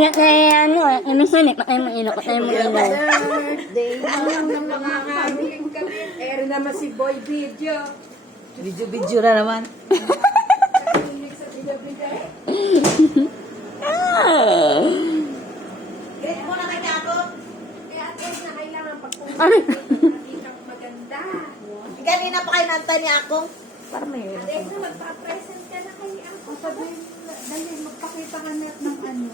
ingat na ano, minsan eh, patay mo ilo, patay mo ilo. Birthday ng mga kami. Eri naman si Boy Video. Video na naman. Greet mo na kay ako. Kaya atos na kailangan pagpunta. Maganda. Ganina pa kayo nanta ni Akong. Para may Ate, magpa-present ka na kay ako. Sabi, dali, magpakita ka na ng ano.